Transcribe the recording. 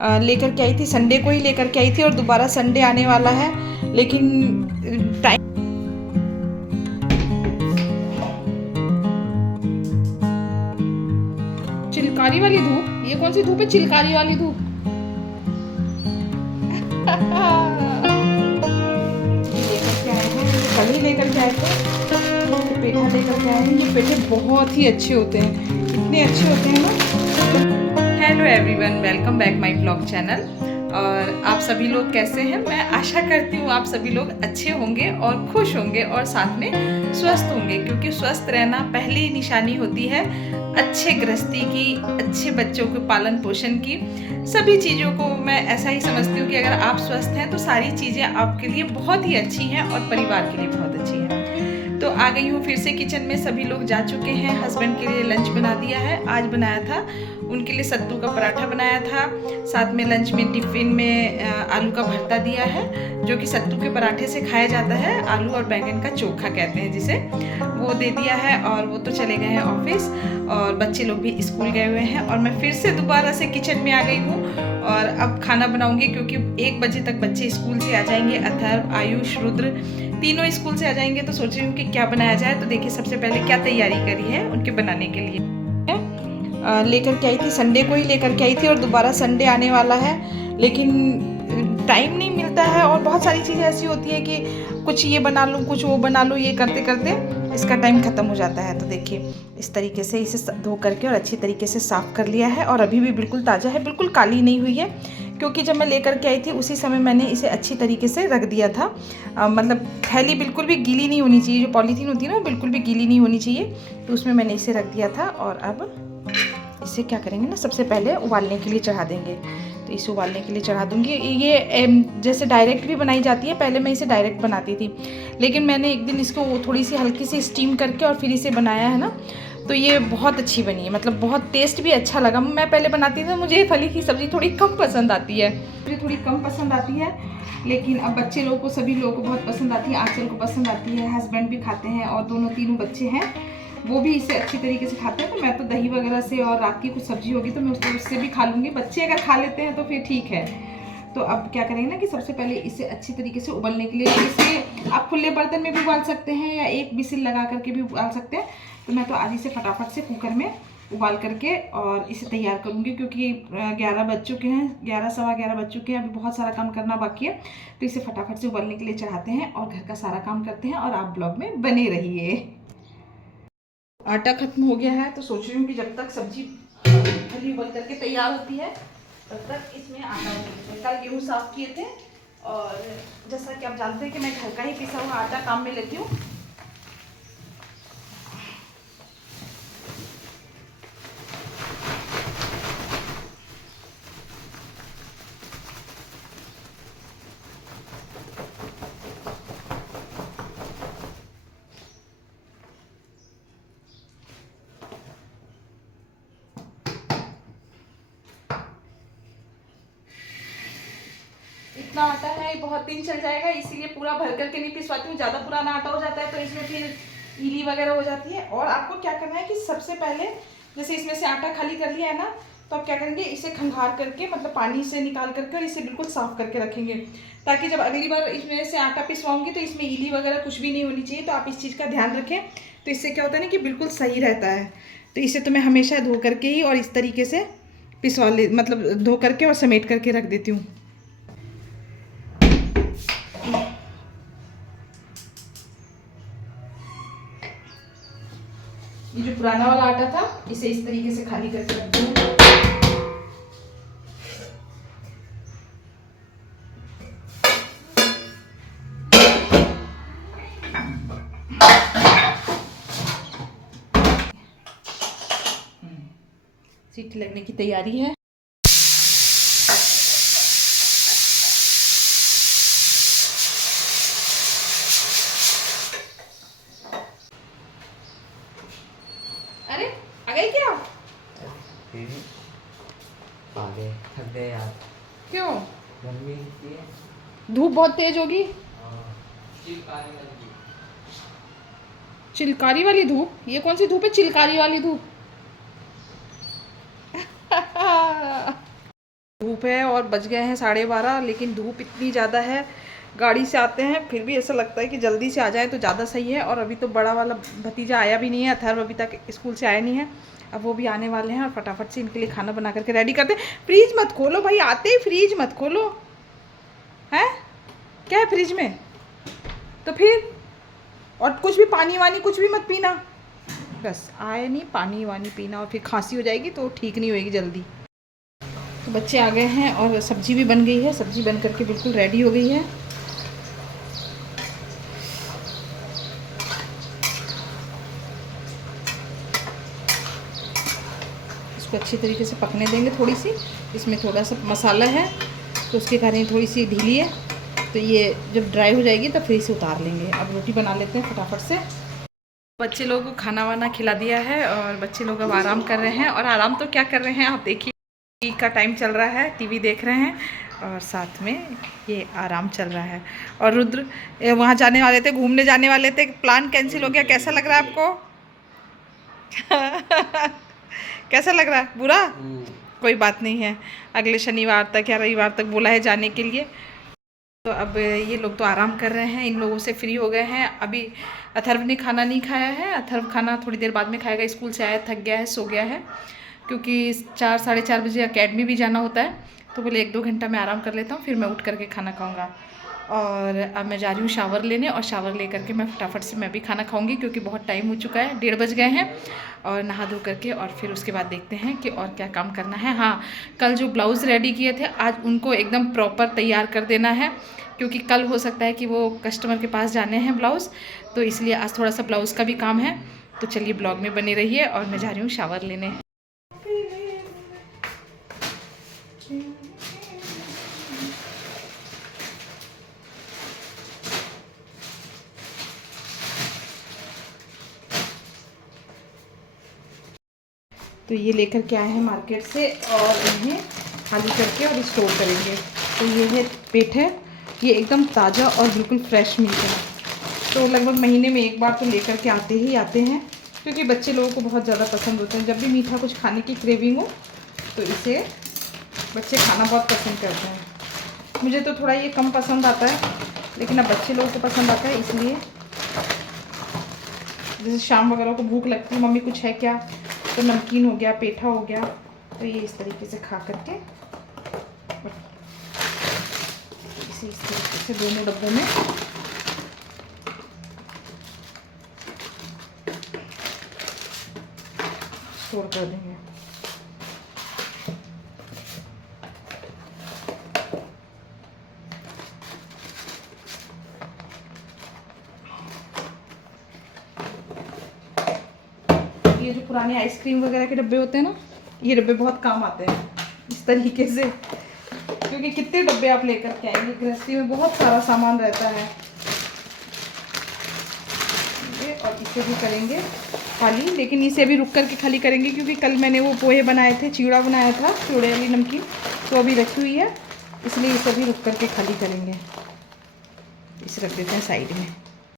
लेकर के आई थी, संडे को ही लेकर के आई थी और दोबारा संडे आने वाला है, लेकिन टाइम। चिलकारी वाली धूप, ये कौन सी धूप है? चिलकारी वाली धूप। लेकर के आए हैं, कल ही लेकर के आए थे, ये पेठा लेकर के आए हैं। ये पेठे बहुत ही अच्छे होते हैं, इतने अच्छे होते हैं ना। Hello everyone, welcome back my blog channel. और आप सभी लोग कैसे हैं? मैं आशा करती हूँ आप सभी लोग अच्छे होंगे और खुश होंगे और साथ में स्वस्थ होंगे, क्योंकि स्वस्थ रहना पहली निशानी होती है अच्छे गृहस्थी की, अच्छे बच्चों के पालन पोषण की। सभी चीज़ों को मैं ऐसा ही समझती हूँ कि अगर आप स्वस्थ हैं तो सारी चीज़ें आपके लिए बहुत ही अच्छी हैं और परिवार के लिए बहुत अच्छी हैं। तो आ गई हूँ फिर से किचन में। सभी लोग जा चुके हैं, हस्बैंड के लिए लंच बना दिया है। आज बनाया था उनके लिए सत्तू का पराठा बनाया था, साथ में लंच में टिफ़िन में आलू का भरता दिया है, जो कि सत्तू के पराठे से खाया जाता है, आलू और बैंगन का चोखा कहते हैं जिसे, वो दे दिया है। और वो तो चले गए हैं ऑफिस और बच्चे लोग भी स्कूल गए हुए हैं और मैं फिर से दोबारा से किचन में आ गई हूँ और अब खाना बनाऊंगी, क्योंकि 1 बजे तक बच्चे स्कूल से आ जाएंगे। अथर्व, आयुष, रुद्र तीनों स्कूल से आ जाएंगे, तो सोच रही हूँ कि क्या बनाया जाए। तो देखिए सबसे पहले क्या तैयारी करी है उनके बनाने के लिए। लेकर के आई थी, संडे को ही लेकर के आई थी और दोबारा संडे आने वाला है, लेकिन टाइम नहीं मिलता है और बहुत सारी चीज़ें ऐसी होती है कि कुछ ये बना लूँ, कुछ वो बना लूँ, ये करते करते इसका टाइम ख़त्म हो जाता है। तो देखिए इस तरीके से इसे धो करके और अच्छी तरीके से साफ़ कर लिया है और अभी भी बिल्कुल ताज़ा है, बिल्कुल काली नहीं हुई है, क्योंकि जब मैं लेकर के आई थी उसी समय मैंने इसे अच्छी तरीके से रख दिया था। मतलब थैली बिल्कुल भी गीली नहीं होनी चाहिए, जो पॉलीथीन होती है ना बिल्कुल भी गीली नहीं होनी चाहिए, तो उसमें मैंने इसे रख दिया था। और अब इसे क्या करेंगे ना, सबसे पहले उबालने के लिए चढ़ा देंगे। तो इसे उबालने के लिए चढ़ा दूँगी। ये जैसे डायरेक्ट भी बनाई जाती है, पहले मैं इसे डायरेक्ट बनाती थी, लेकिन मैंने एक दिन इसको थोड़ी सी हल्की सी स्टीम करके और फिर इसे बनाया है ना, तो ये बहुत अच्छी बनी है, मतलब बहुत टेस्ट भी अच्छा लगा। मैं पहले बनाती थी, मुझे फली की सब्ज़ी थोड़ी कम पसंद आती है, मुझे थोड़ी कम पसंद आती है, लेकिन अब बच्चे लोगों को, सभी लोगों को बहुत पसंद आती है। आंचल को पसंद आती है, हस्बैंड भी खाते हैं और तीनों बच्चे हैं, वो भी इसे अच्छी तरीके से खाते हैं। तो मैं तो दही वगैरह से, और रात की कुछ सब्जी होगी तो मैं उससे भी खा लूँगी। बच्चे अगर खा लेते हैं तो फिर ठीक है। तो अब क्या करेंगे ना कि सबसे पहले इसे अच्छी तरीके से उबलने के लिए, इसे आप खुले बर्तन में भी उबाल सकते हैं या एक विसिल लगा करके भी उबाल सकते हैं। तो मैं तो आज इसे फटाफट से कुकर में उबाल करके और इसे तैयार करूँगी, क्योंकि 11 बज चुके हैं, 11 सवा 11 बज चुके हैं, अभी बहुत सारा काम करना बाकी है। तो इसे फटाफट से उबलने के लिए चढ़ाते हैं और घर का सारा काम करते हैं और आप ब्लॉग में बने रहिए। आटा खत्म हो गया है, तो सोच रही हूँ कि जब तक सब्जी फली उबल करके तैयार होती है तब तक इसमें आटा उबल। कल गेहूँ साफ किए थे और जैसा कि आप जानते हैं कि मैं घर का ही पिसा हुआ आटा काम में लेती हूँ। इतना आटा है, बहुत दिन चल जाएगा, इसीलिए पूरा भर करके नहीं पिसवाती हूँ। ज़्यादा पुराना आटा हो जाता है तो इसमें फिर ईली वगैरह हो जाती है। और आपको क्या करना है कि सबसे पहले जैसे इसमें से आटा खाली कर लिया है ना, तो आप क्या करेंगे, इसे खंगार करके, मतलब पानी से निकाल करके इसे बिल्कुल साफ़ करके रखेंगे, ताकि जब अगली बार इसमें से आटा पिसवाऊंगी तो इसमें ईली वगैरह कुछ भी नहीं होनी चाहिए। तो आप इस चीज़ का ध्यान रखें, तो इससे क्या होता है ना कि बिल्कुल सही रहता है। तो इसे तो मैं हमेशा धो करके ही और इस तरीके से पिसवा ले, मतलब धो करके और समेट करके रख देती हूँ। ये जो पुराना वाला आटा था इसे इस तरीके से खाली करके रख दूँ। सीटी लगने की तैयारी है। अरे आ गई क्या? आ गए, थक गए यार। क्यों? गर्मी इतनी है। धूप बहुत तेज होगी। हाँ, चिपकाने वाली। चिलकारी वाली धूप, ये कौन सी धूप है? चिलकारी वाली धूप। धूप है और बज गए हैं 12:30, लेकिन धूप इतनी ज़्यादा है। गाड़ी से आते हैं फिर भी ऐसा लगता है कि जल्दी से आ जाए तो ज़्यादा सही है। और अभी तो बड़ा वाला भतीजा आया भी नहीं है, अथर्व अभी तक स्कूल से आया नहीं है। अब वो भी आने वाले हैं और फटाफट से इनके लिए खाना बना करके रेडी करते हैं। फ्रीज मत खोलो भाई, आते ही फ्रीज मत खोलो। है क्या है फ्रिज में? तो फिर और कुछ भी पानी वानी कुछ भी मत पीना, बस आए नहीं पानी वानी पीना, और फिर खांसी हो जाएगी तो ठीक नहीं होएगी जल्दी। तो बच्चे आ गए हैं और सब्जी भी बन गई है। सब्जी बन करके बिल्कुल रेडी हो गई है। इसको अच्छी तरीके से पकने देंगे थोड़ी सी। इसमें थोड़ा सा मसाला है तो उसके कारण थोड़ी सी ढीली है, तो ये जब ड्राई हो जाएगी तब फिर से उतार लेंगे। अब रोटी बना लेते हैं फटाफट से। बच्चे लोगों को खाना वाना खिला दिया है और बच्चे लोग अब आराम कर रहे हैं। और आराम तो क्या कर रहे हैं आप देखिए, टीवी का टाइम चल रहा है, टीवी देख रहे हैं और साथ में ये आराम चल रहा है। और रुद्र वहाँ जाने वाले थे, घूमने जाने वाले थे, प्लान कैंसिल हो गया। कैसा लग रहा है आपको? कैसा लग रहा है? बुरा? कोई बात नहीं है, अगले शनिवार तक या रविवार तक बोला है जाने के लिए। तो अब ये लोग तो आराम कर रहे हैं, इन लोगों से फ्री हो गए हैं। अभी अथर्व ने खाना नहीं खाया है, अथर्व खाना थोड़ी देर बाद में खाएगा। स्कूल से आया, थक गया है, सो गया है, क्योंकि 4 साढ़े 4 बजे अकेडमी भी जाना होता है। तो बोले 1-2 घंटा मैं आराम कर लेता हूँ, फिर मैं उठ करके खाना खाऊँगा। और अब मैं जा रही हूँ शावर लेने, और शावर ले करके मैं फटाफट से मैं भी खाना खाऊँगी, क्योंकि बहुत टाइम हो चुका है, 1:30 बज गए हैं। और नहा धो करके और फिर उसके बाद देखते हैं कि और क्या काम करना है। हाँ, कल जो ब्लाउज़ रेडी किए थे आज उनको एकदम प्रॉपर तैयार कर देना है, क्योंकि कल हो सकता है कि वो कस्टमर के पास जाने हैं ब्लाउज़, तो इसलिए आज थोड़ा सा ब्लाउज़ का भी काम है। तो चलिए ब्लॉग में बने रहिए, और मैं जा रही हूँ शावर लेने। तो ये लेकर के आए हैं मार्केट से, और इन्हें खाली करके और स्टोर करेंगे। तो ये है पेठा, ये एकदम ताज़ा और बिल्कुल फ्रेश मीट है। तो लगभग महीने में एक बार तो लेकर के आते ही आते हैं, क्योंकि बच्चे लोगों को बहुत ज़्यादा पसंद होते हैं। जब भी मीठा कुछ खाने की क्रेविंग हो तो इसे बच्चे खाना बहुत पसंद करते हैं। मुझे तो थोड़ा ये कम पसंद आता है, लेकिन अब बच्चे लोगों को पसंद आता है, इसलिए जैसे शाम वगैरह को भूख लगती है, मम्मी कुछ है क्या, तो नमकीन हो गया, पेठा हो गया, तो ये इस तरीके से खा करके इसे इस तरीके से दोनों डब्बों में स्टोर कर देंगे। ये जो पुराने आइसक्रीम वगैरह के डब्बे होते हैं ना, ये डब्बे बहुत काम आते हैं इस तरीके से, क्योंकि कितने डब्बे आप लेकर के आएंगे, गृहस्थी में बहुत सारा सामान रहता है। और इसे भी करेंगे खाली, लेकिन इसे भी रुक करके खाली करेंगे, क्योंकि कल मैंने वो पोहे बनाए थे, चिवड़ा बनाया था, चिवड़े वाली नमकीन, तो अभी रखी हुई है, इसलिए इसे भी रुक करके खाली करेंगे। इसे रख देते हैं साइड में।